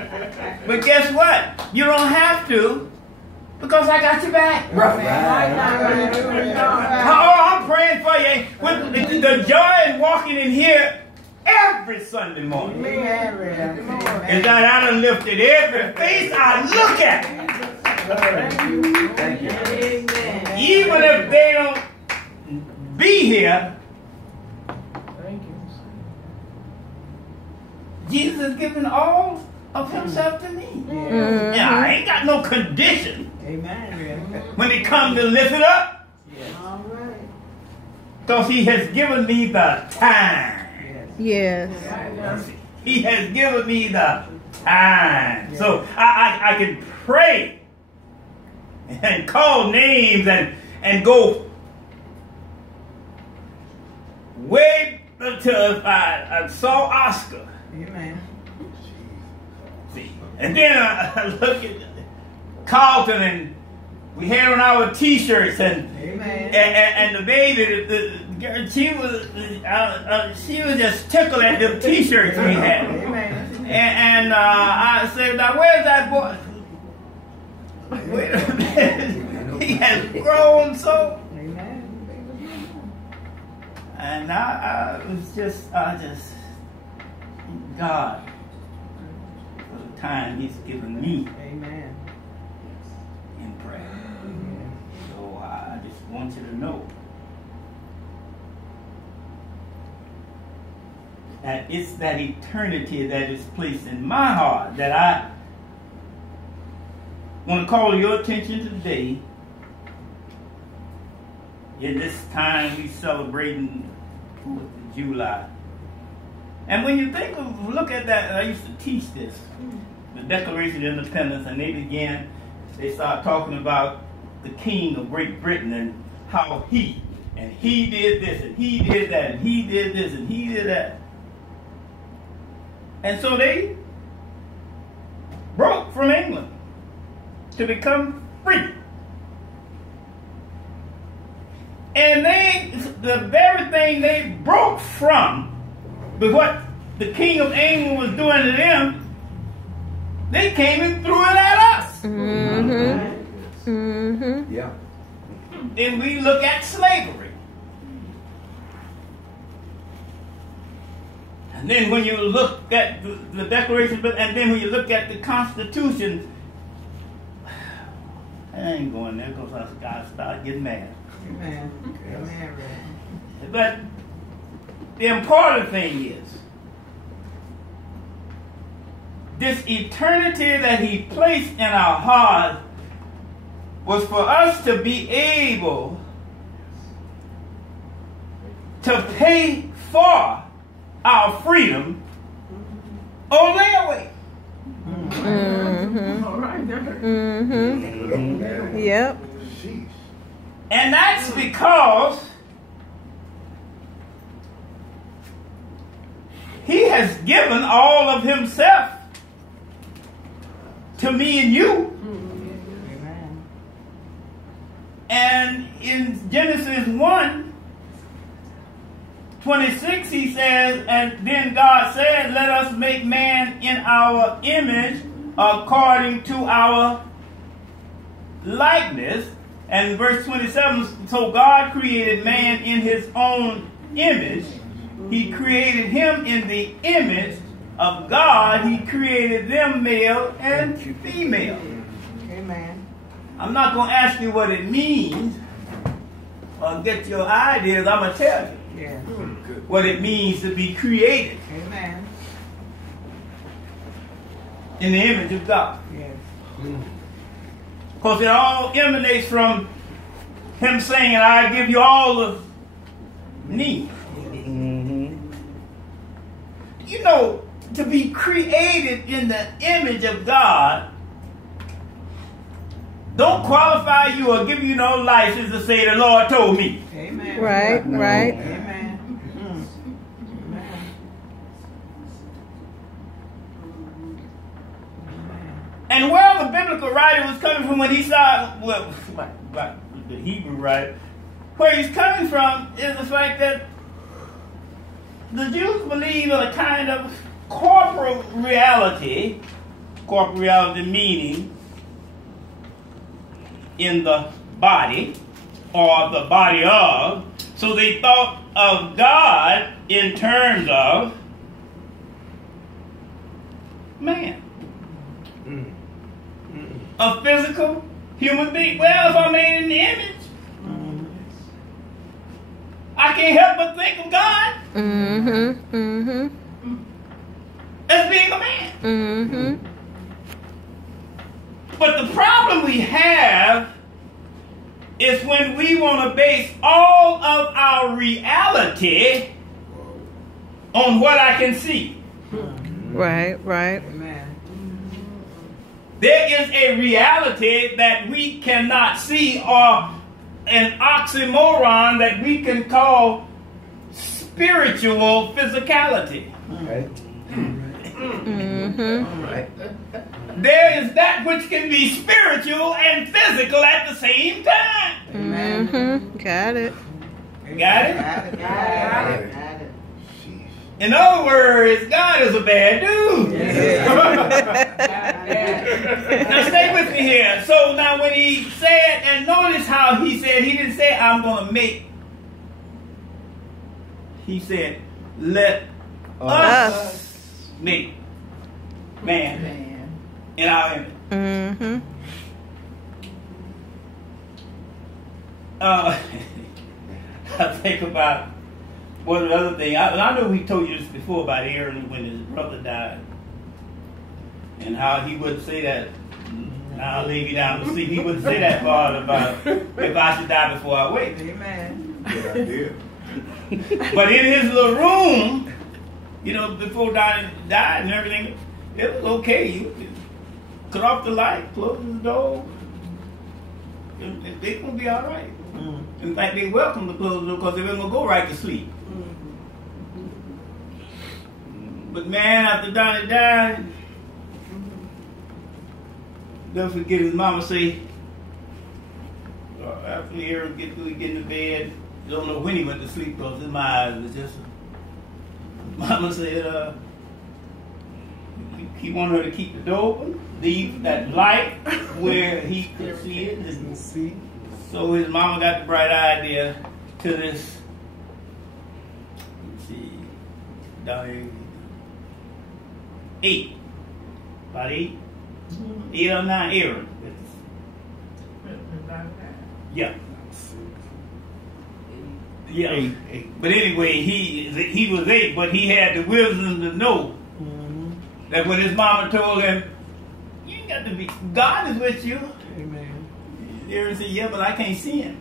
But guess what? You don't have to, because I got your back. Oh, I'm praying for you with the joy in walking in here every Sunday morning. Is that I done lifted every face I look at. Thank you. Even if they don't be here, Jesus has given all of himself to me. Yeah, I ain't got no condition. When it comes to lift it up, because he has given me the time. Yes. He has given me the time. So I can pray and call names and go way until I saw Oscar. Amen. See, and then I look at Carlton, and we had on our T-shirts, and the baby, the girl, she was just tickled at them T-shirts we had. And I said, now where's that boy? Wait a minute, he has grown so. And I just God for the time he's given me. Amen. In prayer. So I just want you to know that it's that eternity that is placed in my heart that I want to call your attention today. In this time we celebrating 4th of July. And when you look at that, I used to teach this, the Declaration of Independence, and they start talking about the King of Great Britain and how he did this, and he did that, and he did this, and he did that. And so they broke from England to become free. And the very thing they broke from, but what the King of England was doing to them, they came and threw it at us. Yeah. Then we look at slavery. And then when you look at the Declaration, and then when you look at the Constitution, I ain't going there because I gotta start getting mad. Amen. But the important thing is, this eternity that he placed in our hearts was for us to be able to pay for our freedom on layaway. Yep. And that's because he has given all of himself to me and you. And in Genesis 1:26 he says, and then God said, let us make man in our image according to our likeness. And verse 27, so God created man in his own image. He created him in the image of God. He created them male and female. Amen. I'm not going to ask you what it means or get your ideas. I'm going to tell you what it means to be created in the image of God. Because it all emanates from him saying, I give you all of me. You know, to be created in the image of God don't qualify you or give you no license to say the Lord told me. Amen. Right. Amen. And where the biblical writer was coming from when he saw, the Hebrew writer, where he's coming from is the fact that the Jews believe in a kind of corporal reality corporeality meaning in the body or the body of. So they thought of God in terms of man. A physical human being. Well, if I'm made in the image, I can't help but think of God as being a man. But the problem we have is when we want to base all of our reality on what I can see. Right. Amen. There is a reality that we cannot see, or an oxymoron that we can call spiritual physicality. Okay. Right. There is that which can be spiritual and physical at the same time. Amen. Got it. Got it? Got it. In other words, God is a bad dude. Now stay with me here. So now when he said, and notice how he said, he didn't say, I'm going to make. He said, let us make man in our image. I think about one other thing. I know we told you this before about Aaron when his brother died, and how he wouldn't say that. I'll leave you down to sleep. He wouldn't say that part about if I should die before I wake. Amen. Good idea. But in his little room, before Donnie died and everything, it was okay. You could cut off the light, close the door. They're going to be all right. In fact, they're welcome to close the door because they're going to go right to sleep. But man, after Donnie died, never forget his mama say, after Aaron get in the bed, you don't know when he went to sleep because his eyes was just. Mama said, he wanted her to keep the door open, leave that light where he could see it. So his mama got the bright idea to this. Let's see, Donnie. 8. About 8. 8 or 9 Aaron. Yeah. Yeah. 8. But anyway, he was 8, but he had the wisdom to know that when his mama told him, you ain't got to be, God is with you. Amen. Aaron said, yeah, but I can't see him.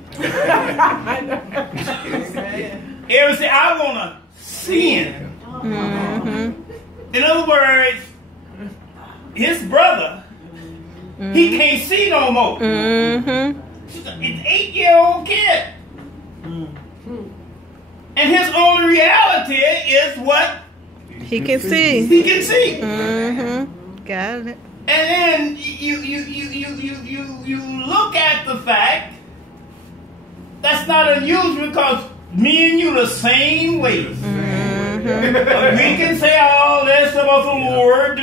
Aaron said, I want to see him. In other words, his brother, he can't see no more. It's an 8-year-old kid. And his only reality is what he can see. He can see. Got it. And then you look at the fact that's not unusual because me and you the same way. We can say all this about the Lord,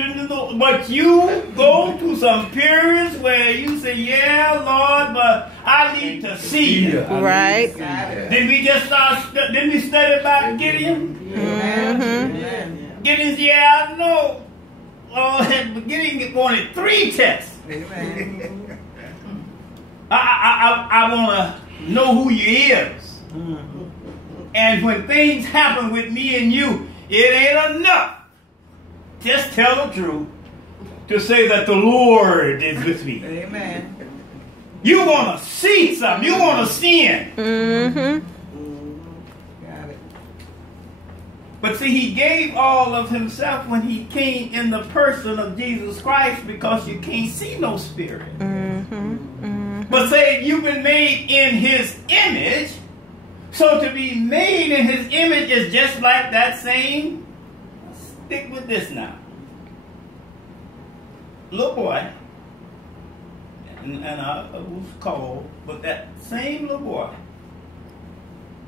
but you go through some periods where you say, yeah, Lord, but I need to see you. Right. Then we just didn't we study about Gideon? Gideon's, yeah, I know. But Gideon wanted 3 tests. I want to know who you is. And when things happen with me and you, it ain't enough. Just tell the truth to say that the Lord is with me. Amen. You want to see something. You want to sin. Got it. But see, he gave all of himself when he came in the person of Jesus Christ because you can't see no spirit. But say you've been made in his image. So to be made in his image is just like that same, stick with this now. Little boy, and I was called, but that same little boy,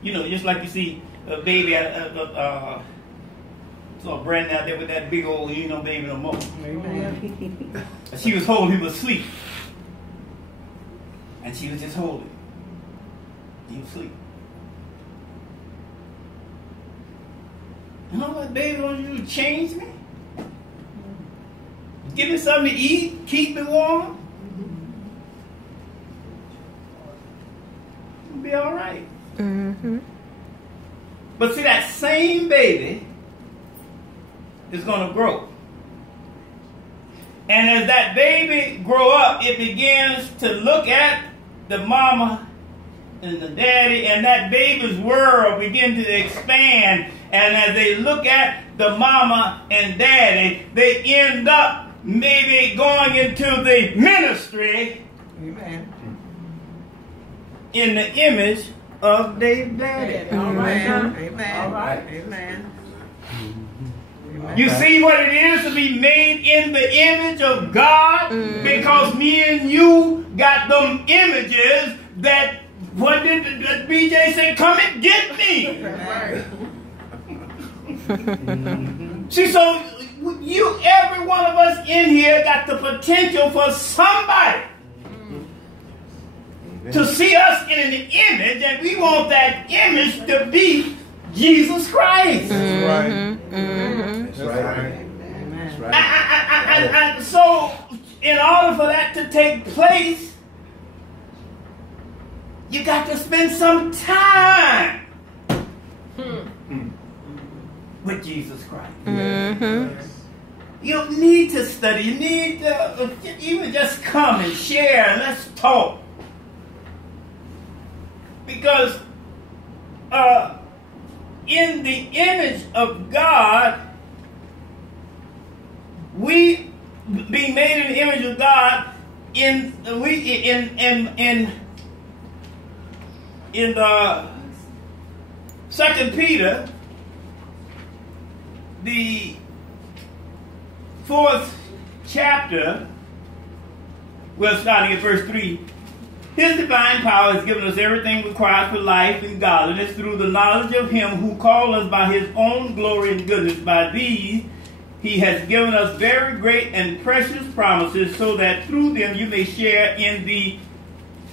just like you see a baby Saw Brandon out there with that big old, you know, baby no more. Amen. She was holding him asleep. And she was just holding. He was asleep. You know what, baby, don't you change me? Give me something to eat, keep me warm. It'll be all right. Mm-hmm. But see, that same baby is going to grow. And as that baby grow up, it begins to look at the mama and the daddy, and that baby's world begin to expand. And as they look at the mama and daddy, they end up maybe going into the ministry. Amen. In the image of their daddy. All right. Amen. Amen. All right. Amen. You see what it is to be made in the image of God? Because me and you got them images that, what did BJ say? Come and get me. See, so you, every one of us in here got the potential for somebody to see us in an image, and we want that image to be Jesus Christ. That's right. Mm-hmm. That's right. Amen. That's right. And so, in order for that to take place, you got to spend some time with Jesus Christ. Mm-hmm. You don't need to study. You need to even just come and share and let's talk. Because in the image of God, we being made in the image of God in the 2 Peter, the 4th chapter, we're starting at verse 3. His divine power has given us everything required for life and godliness through the knowledge of him who called us by his own glory and goodness. By these he has given us very great and precious promises, so that through them you may share in the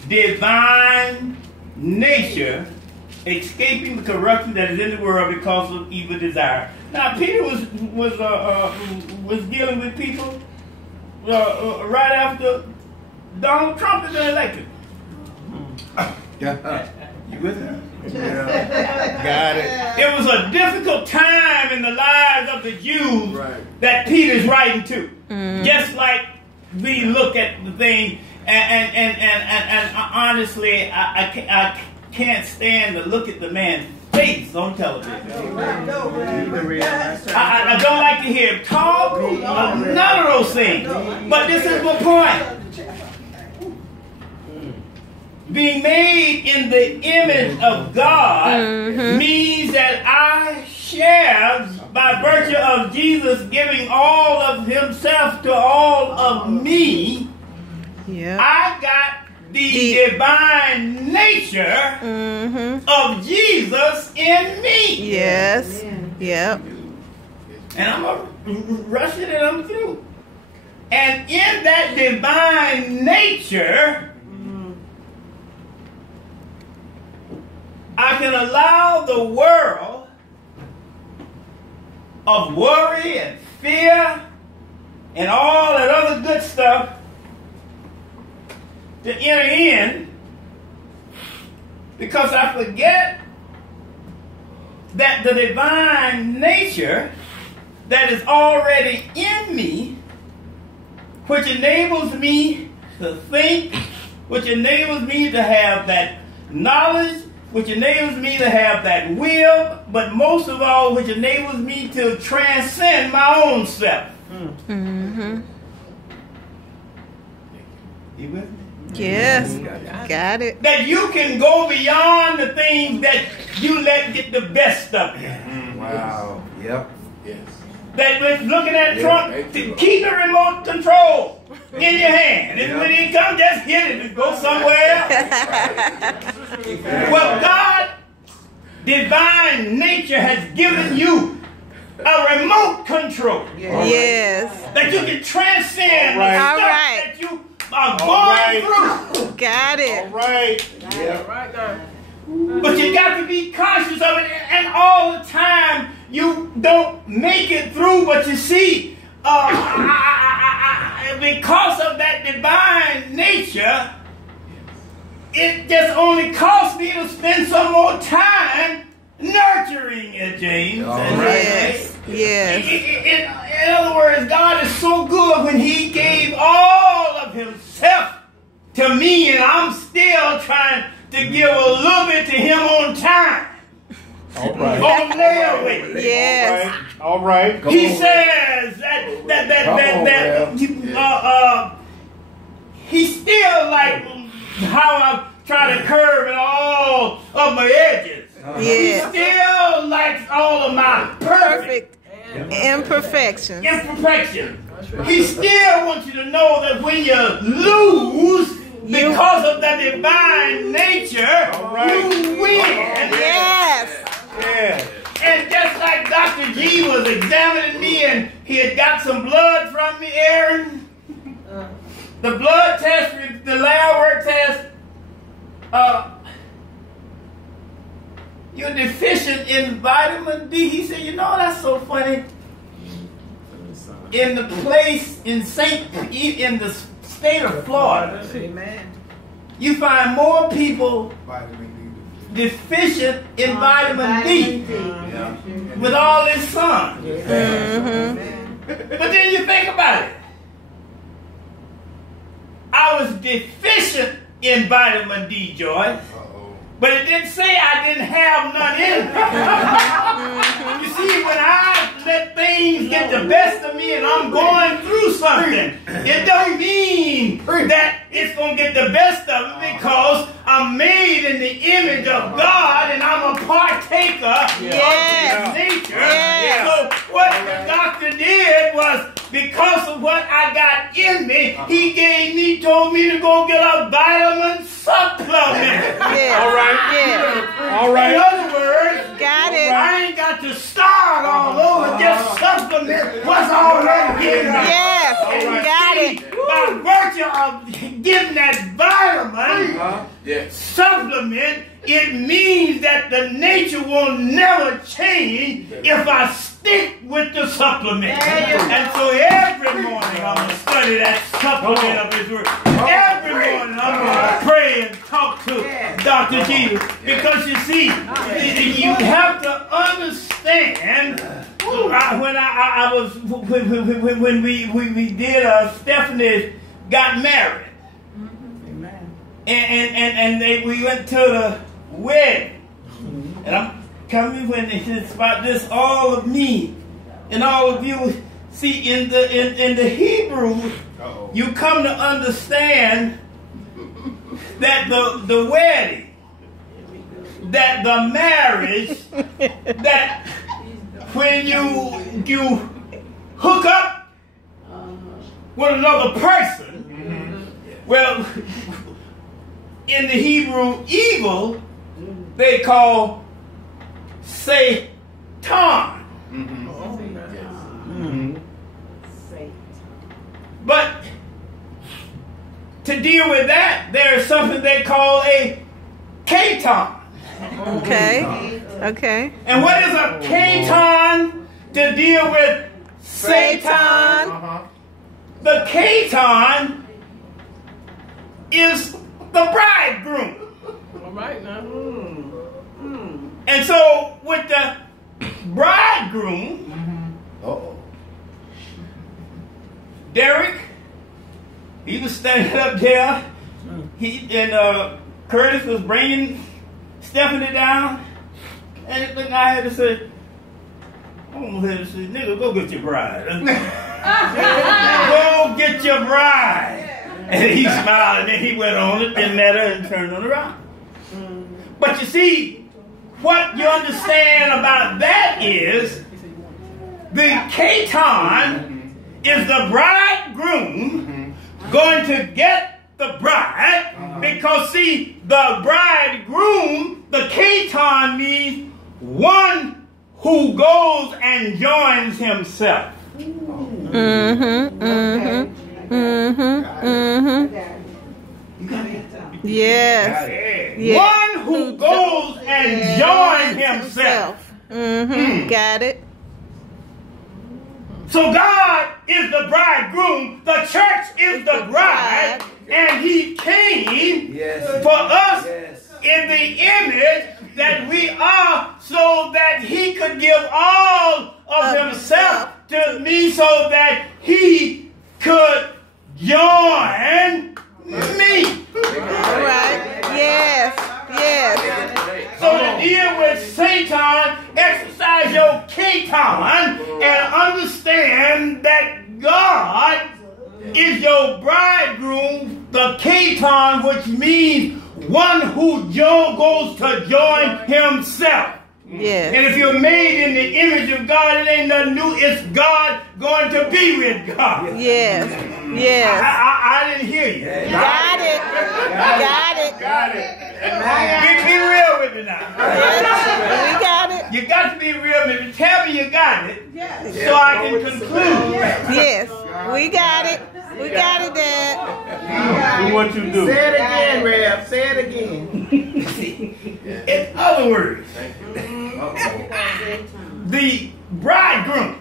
divine nature, escaping the corruption that is in the world because of evil desire. Now Peter was dealing with people right after Donald Trump had been elected. You with me? Yeah. Got it. It was a difficult time in the lives of the Jews that Peter's writing to. Just like we look at the thing, and honestly, I can't stand to look at the man's face on television. I don't like to hear him talk, none of those things. But this is my point. Being made in the image of God means that I share, by virtue of Jesus giving all of himself to all of me, I got the divine nature of Jesus in me. Yes. Yep. And I'm going to rush it and I'm through. And in that divine nature, I can allow the world of worry and fear and all that other good stuff to enter in, because I forget that the divine nature that is already in me, which enables me to think, which enables me to have that knowledge, which enables me to have that will, but most of all, which enables me to transcend my own self. You with me? Yes. Got it. That you can go beyond the things that you let get the best of you. Wow. Yep. Yes. That when looking at Trump, to keep the remote control in your hand. And when he comes, just hit it and go somewhere else. Well, God, divine nature has given you a remote control. Yes. That you can transcend the All stuff right. that you are going through. Got it. All right. Yeah. Right now. But you got to be conscious of it, and all the time you don't make it through. But you see, because of that divine nature, it just only costs me to spend some more time nurturing it, James. Yes. Yes. In other words, God is so good when He gave all of Himself to me, and I'm still trying to give a little bit to Him on time. All right. On layaway. Yes. All right. He says that He's still like how I try to curve in all of my edges. He Yes. still likes all of my perfect Imperfection. imperfection. He still wants you to know that when you lose because of the divine nature, you win. Yes. Yeah. And just like Dr. G was examining me and he had got some blood from me, Aaron, the blood test, the lab work test, you're deficient in vitamin D. He said, you know, that's so funny. In the place in the state of Florida, Amen. you find more people deficient in vitamin D with all this sun. But then you think about it. I was deficient in vitamin D, Joy. But it didn't say I didn't have none in me. You see, when I let things get the best of me and I'm going through something, it don't mean that it's going to get the best of me because I'm made in the image of God and I'm a partaker of His nature. Yes. So what the doctor did was, because of what I got in me, he told me to go get a vitamin supplement. Yes. All right. Yes. All right. In other words, Got it. I ain't got to start all over, just supplement what's already in me. Yes. And Got see, it. by virtue of getting that vitamin supplement, it means that the nature will never change if I stick with the supplement. And so every morning I'm going to study that supplement of His Word. Every morning I'm going to pray and talk to Dr. Jesus. Because you see, you have to understand when we did Stephanie got married. And we went to the wedding. And I'm coming when it's about this, all of me and all of you. See, in the Hebrew, you come to understand that the wedding, that the marriage, that when you hook up with another person, well, in the Hebrew, evil, they call Satan. But to deal with that, there is something they call a Katon. Okay. Okay. And what is a Katon to deal with Satan? The Katon is the bridegroom. All right now. And so with the bridegroom, Derek, he was standing up there. Curtis was bringing Stephanie down. And I had to say, nigga, go get your bride. Go get your bride. And he smiled, and then he went on it and met her and turned on around. But you see, what you understand about that is the Katon is the bridegroom going to get the bride, because see, the bridegroom, the Katon means one who goes and joins himself. Yes. Yes. One who goes and joins himself. Got it. So God is the bridegroom, the church is the bride, and he came for us in the image that we are, so that he could give all of himself to me so that he could join me. All right. Yes. Yes. So to deal with Satan, exercise your Katon and understand that God is your bridegroom, the Katon, which means one who goes to join himself. Yes. And if you're made in the image of God, it ain't nothing new. It's God going to be with God. Yes. Yes. I didn't hear you. Got it. Got it. Got it. Be real with me now. Yes. We got it. You got to be real with me. Tell me you got it, so I can conclude. Yes. We got it. We got it, Dad. Do what you do. Say it again, Rev. Say it again. In other words, the bridegroom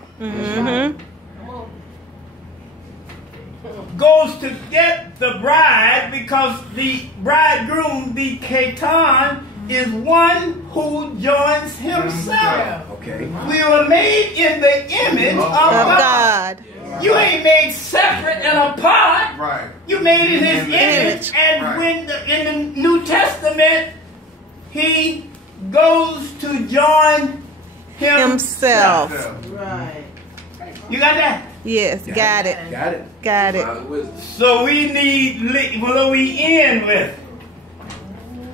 goes to get the bride because the bridegroom, the Ketan, is one who joins himself. Okay. We were made in the image of God. You ain't made separate and apart. Right. You made in his image. And when in the New Testament, he goes to join himself. Right. You got that? Yes. Got it. Got it. Got it. So we need, well, we end with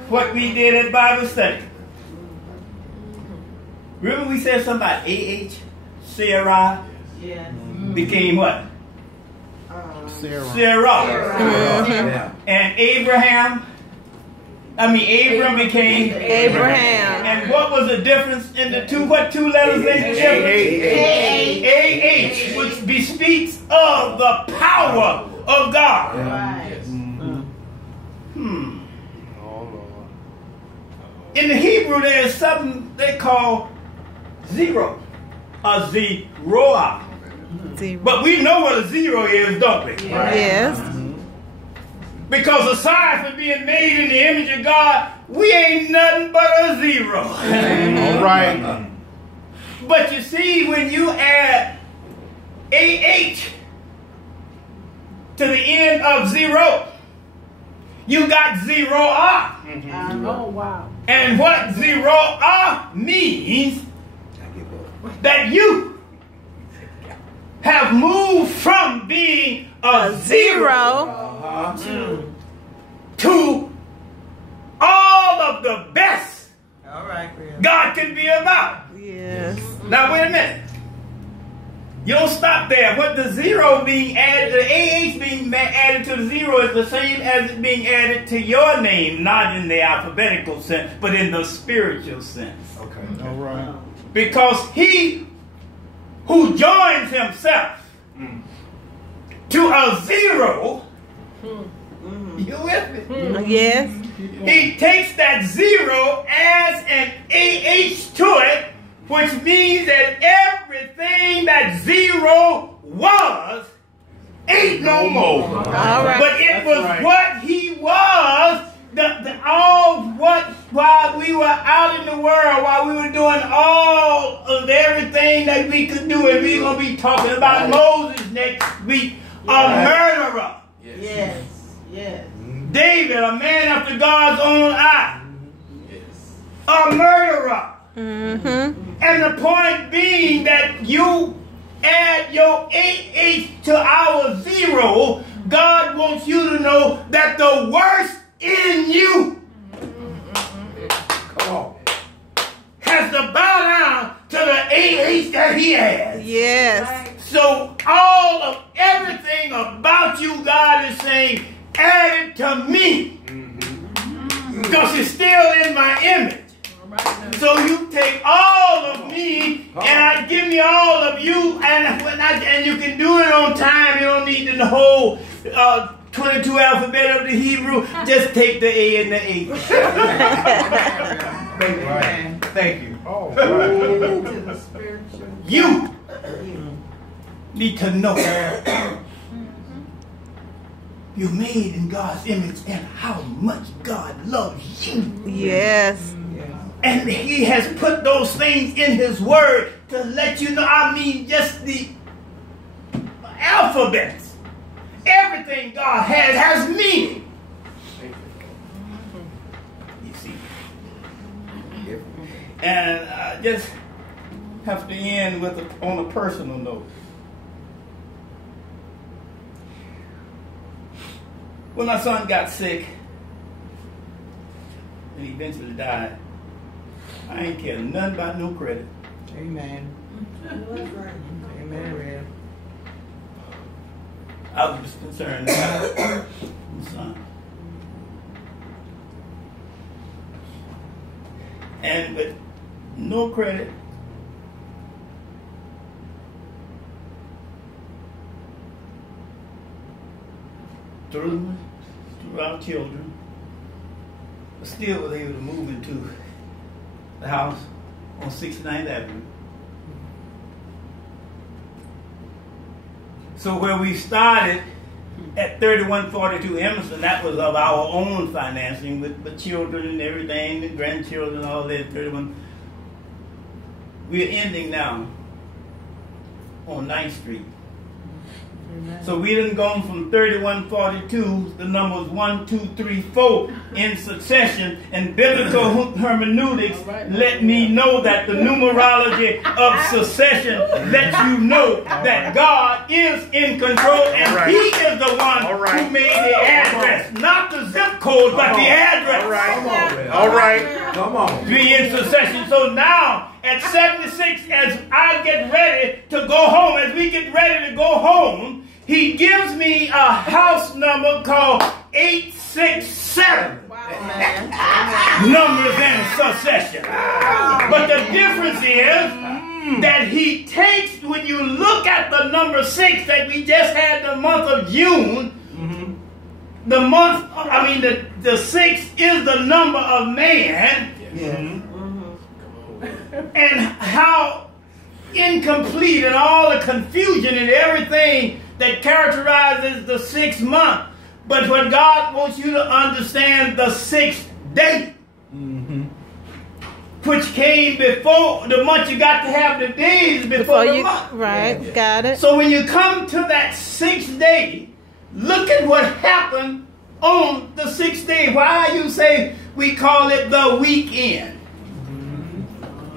what we did at Bible study. Remember we said something about A.H. Sarah became what? Sarah. Yeah. And Abram became Abraham. And what was the difference in the two? What two letters in the difference? A-H, which bespeaks of the power of God. In the Hebrew, there is something they call zero, a zeroah. But we know what a zero is, don't we? Yes. Because aside from being made in the image of God, we ain't nothing but a zero. All right. But you see, when you add AH to the end of zero, you got zero R. Oh, wow. And what zero R means that you have moved from being a zero to all of the best God can be about. Yes. Now wait a minute. You don't stop there. What the zero being added, the AH being added to the zero is the same as it being added to your name, not in the alphabetical sense, but in the spiritual sense. Okay. All right. Because he who joins himself to a zero, you with me? Yes. He takes that zero, adds an AH to it, which means that everything that zero was ain't no more. All right. But it was what he was, while we were out in the world, while we were doing all of everything that we could do, and we're going to be talking about Moses next week, a murderer. Yes. Yes. David, a man after God's own eye. A murderer. And the point being that you add your AH to our zero, God wants you to know that the worst in you has to bow down to the AH that he has. Yes. So all of everything about you, God is saying, add it to me. Because it's still in my image. So you take all of me and I give me all of you, and you can do it on time. You don't need the whole 22 alphabet of the Hebrew. Just take the A and the H. Thank you. You need to know you're made in God's image and how much God loves you. Yes. And He has put those things in His Word to let you know. I mean, just the alphabets. Everything God has meaning. You see. And I just have to end with on a personal note. When my son got sick and he eventually died, I ain't care nothing about no credit. Amen. Amen. I was just concerned about my son. And with no credit, through our children, but still was able to move into the house on 69th Avenue. So where we started at 3142 Emerson, that was of our own financing with children and everything, the grandchildren, all that. 31. We're ending now on 9th Street. Amen. So we done gone from 3142, the numbers 1, 2, 3, 4 in succession, and biblical hermeneutics let me know that the numerology of succession lets you know that God is in control, and He is the one who made the address, not the zip code, but the address. All right. Come on. Be in succession. So now at 76, as I get ready to go home, as we get ready to go home, He gives me a house number called 867. Numbers in succession. But the difference is that He takes, when you look at the number 6 that we just had the month of June, the month, the 6 is the number of man. And how incomplete and all the confusion and everything that characterizes the 6th month. But what God wants you to understand, the 6th day, which came before the month. You got to have the days before the month. Right, got it. So when you come to that 6th day, look at what happened on the 6th day. Why you say we call it the weekend?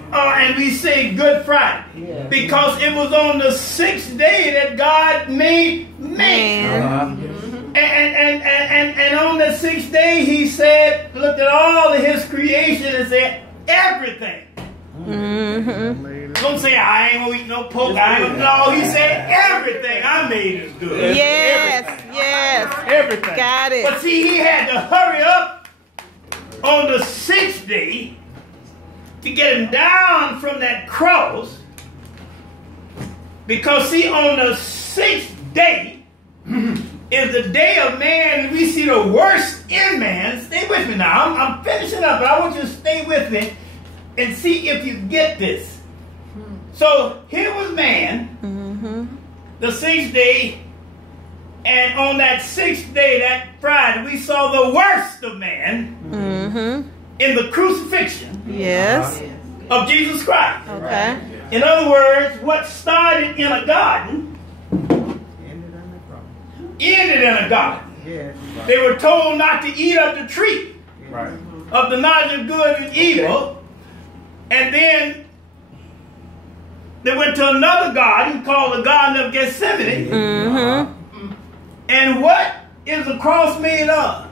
And we say Good Friday, because it was on the 6th day that God made man. And on the 6th day, He said, looked at all of His creation and said, everything. Don't say, I ain't gonna eat no pork. No, He said, everything I made is good. Yes, everything. yes. Everything. Got it. But see, He had to hurry up on the 6th day to get Him down from that cross, because see, on the 6th day is the day of man. We see the worst in man. Stay with me now. I'm finishing up, but I want you to stay with me and see if you get this. So here was man, the 6th day, and on that 6th day, that Friday, we saw the worst of man in the crucifixion of Jesus Christ. Okay. In other words, what started in a garden ended in a garden. They were told not to eat of the tree of the knowledge of good and evil. And then they went to another garden called the Garden of Gethsemane. And what is the cross made of?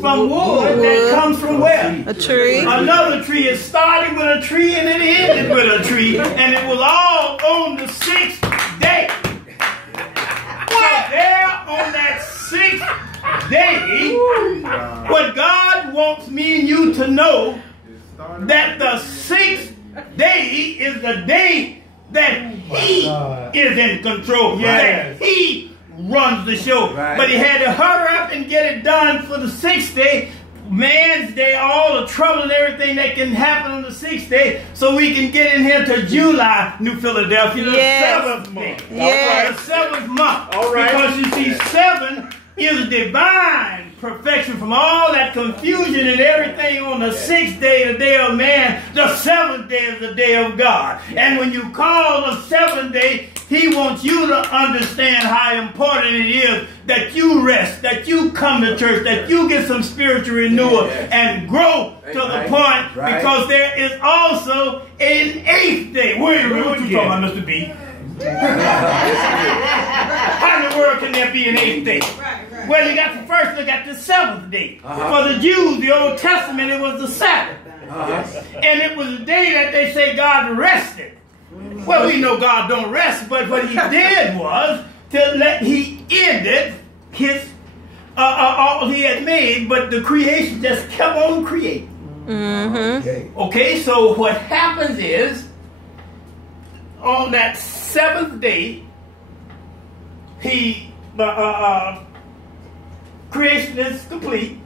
From wood that comes from where? A tree. Another tree. It started with a tree and it ended with a tree. And it was all on the 6th day. So there on that 6th day, what God wants me and you to know that the sixth day is the day that he is in control. That he runs the show. But he had to hurry up and get it done for the sixth day. Man's day, all the trouble and everything that can happen on the sixth day, so we can get in here to July, New Philadelphia, the seventh month. The seventh month. Because you see, 7 is divine perfection from all that confusion and everything on the 6th day, the day of man. The 7th day is the day of God. And when you call the 7th day, he wants you to understand how important it is that you rest, that you come to church, that you get some spiritual renewal and grow to the point, because there is also an 8th day. Wait a minute, what you talking about, Mr. B? How in the world can there be an 8th day? Well, you got to first look at the 7th day. For the Jews, the Old Testament, it was the Sabbath. And it was the day that they say God rested. Well, we know God don't rest, but what he did was he ended his all he had made, but the creation just kept on creating. Okay, so what happens is, on that 7th day, creation is complete,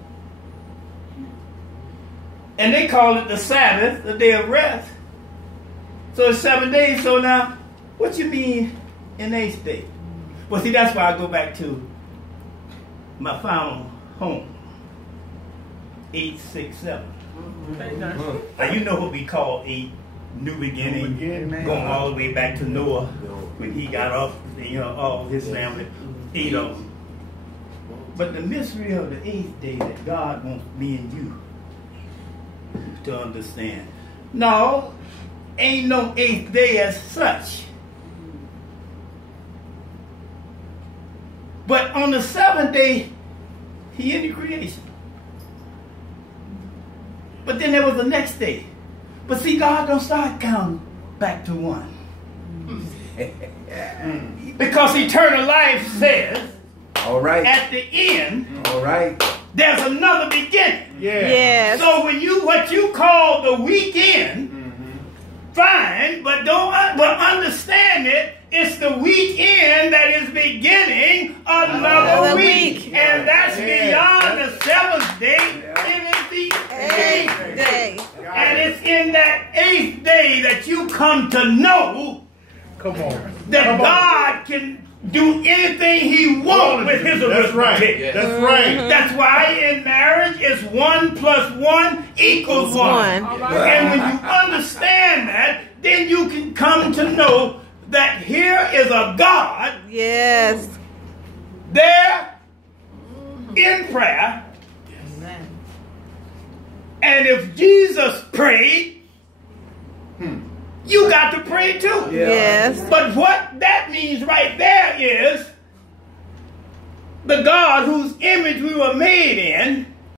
and they call it the Sabbath, the day of rest. So it's 7 days. So now, what you mean in 8th day? Well, see, that's why I go back to my final home, 8, 6, 7. Now you know what we call 8, new beginning, going all the way back to Noah when he got up, all his family, 8 of them. But the mystery of the 8th day that God wants me and you to understand. No, ain't no 8th day as such. But on the 7th day, he ended creation. But then there was the next day. But see, God don't start counting back to 1. Because eternal life says, at the end, there's another beginning. So when what you call the weekend, fine, but understand it. It's the weekend that is beginning another week. And that's beyond the 7th day. It is the 8th day. And it's in that 8th day that you come to know that God can do anything he wants with his arithmetic. That's right. That's why in marriage it's 1 + 1 = 1. And when you understand that, then you can come to know that here is a God. There in prayer. And if Jesus prayed, you got to pray too. But what that means right there is the God whose image we were made in